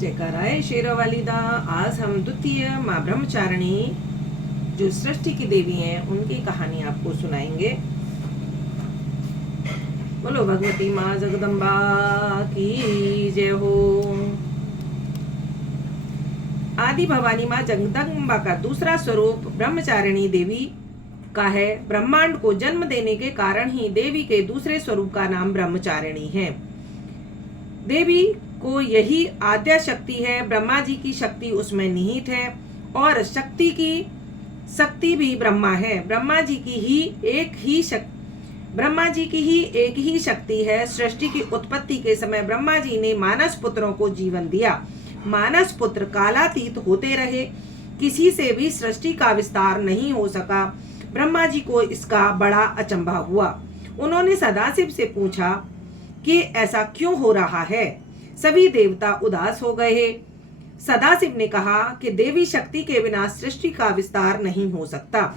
जयकाराय शेरावाली दा। आज हम द्वितीय माँ ब्रह्मचारिणी जो सृष्टि की देवी हैं उनकी कहानी आपको सुनाएंगे। बोलो भगवती माँ जगदम्बा की जय हो। आदि भवानी माँ जगदम्बा का दूसरा स्वरूप ब्रह्मचारिणी देवी का है। ब्रह्मांड को जन्म देने के कारण ही देवी के दूसरे स्वरूप का नाम ब्रह्मचारिणी है। देवी को यही आद्या शक्ति है। ब्रह्मा जी की शक्ति उसमें निहित है और शक्ति भी ब्रह्मा है। ब्रह्मा जी की ही एक ही शक्ति है। सृष्टि की उत्पत्ति के समय ब्रह्मा जी ने मानस पुत्रों को जीवन दिया। मानस पुत्र कालातीत होते रहे, किसी से भी सृष्टि का विस्तार नहीं हो सका। ब्रह्मा जी को इसका बड़ा अचंभा हुआ। उन्होंने सदाशिव से पूछा कि ऐसा क्यों हो रहा है। सभी देवता उदास हो गए। सदाशिव ने कहा कि देवी शक्ति के बिना सृष्टि का विस्तार नहीं हो सकता।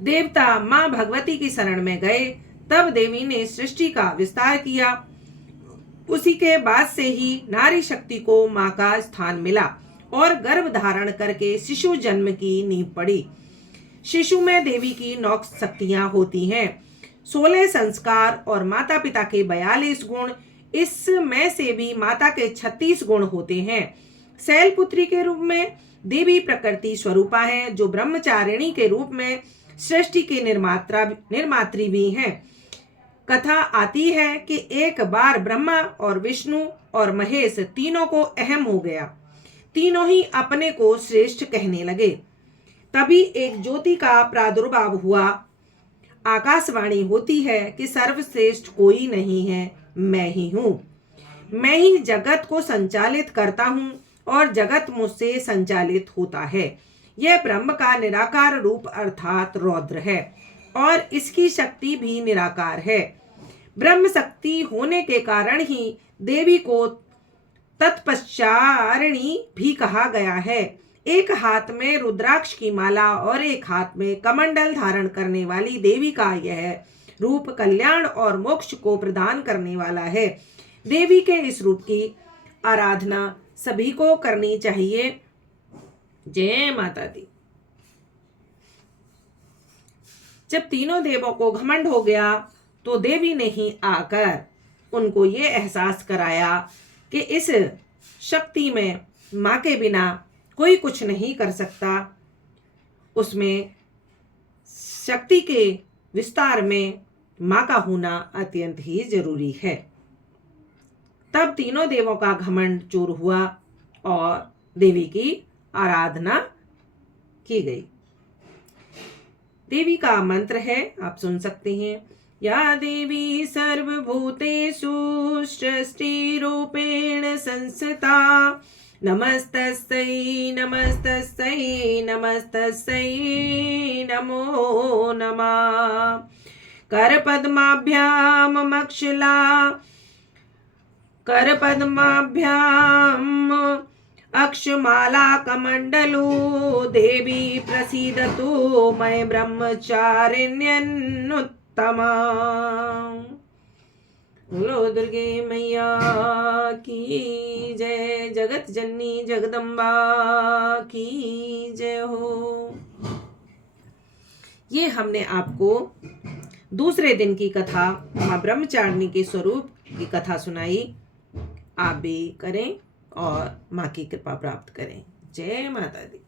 देवता मां भगवती की शरण में गए। तब देवी ने सृष्टि का विस्तार किया। उसी के बाद से ही नारी शक्ति को मां का स्थान मिला और गर्भ धारण करके शिशु जन्म की नींव पड़ी। शिशु में देवी की 9 शक्तियां होती हैं, 16 संस्कार और माता पिता के 42 गुण। इसमें से भी माता के 36 गुण होते हैं। शैलपुत्री के रूप में देवी प्रकृति स्वरूपा है, जो ब्रह्मचारिणी के रूप में सृष्टि के निर्मात्री भी हैं। कथा आती है कि एक बार ब्रह्मा और विष्णु और महेश तीनों को अहम हो गया। तीनों ही अपने को श्रेष्ठ कहने लगे। तभी एक ज्योति का प्रादुर्भाव हुआ। आकाशवाणी होती है कि सर्वश्रेष्ठ कोई नहीं है, मैं ही हूँ। मैं ही जगत को संचालित करता हूँ और जगत मुझसे संचालित होता है। यह ब्रह्म का निराकार रूप अर्थात रौद्र है और इसकी शक्ति भी निराकार है। ब्रह्म शक्ति होने के कारण ही देवी को तत्पश्चारिणी भी कहा गया है। एक हाथ में रुद्राक्ष की माला और एक हाथ में कमंडल धारण करने वाली देवी का यह रूप कल्याण और मोक्ष को प्रदान करने वाला है। देवी के इस रूप की आराधना सभी को करनी चाहिए। जय माता दी। जब तीनों देवों को घमंड हो गया तो देवी ने ही आकर उनको ये एहसास कराया कि इस शक्ति में माँ के बिना कोई कुछ नहीं कर सकता। उसमें शक्ति के विस्तार में माँ का होना अत्यंत ही जरूरी है। तब तीनों देवों का घमंड चूर हुआ और देवी की आराधना की गई। देवी का मंत्र है, आप सुन सकते हैं। या देवी सर्वभूतेषु सृष्टि रूपेण संस्थिता नमस्तस्यै नमस्तस्यै नमस्तस्यै नमो नमः। करपद्माभ्याम अक्षमाला कमंडलो देवी प्रसीदतु मय ब्रह्मचारिण्यनुत्तमा। बोलो दुर्गे मैया की जय। जगत जननी जगदम्बा की जय हो। ये हमने आपको दूसरे दिन की कथा माँ ब्रह्मचारिणी के स्वरूप की कथा सुनाई। आप भी करें और माँ की कृपा प्राप्त करें। जय माता दी।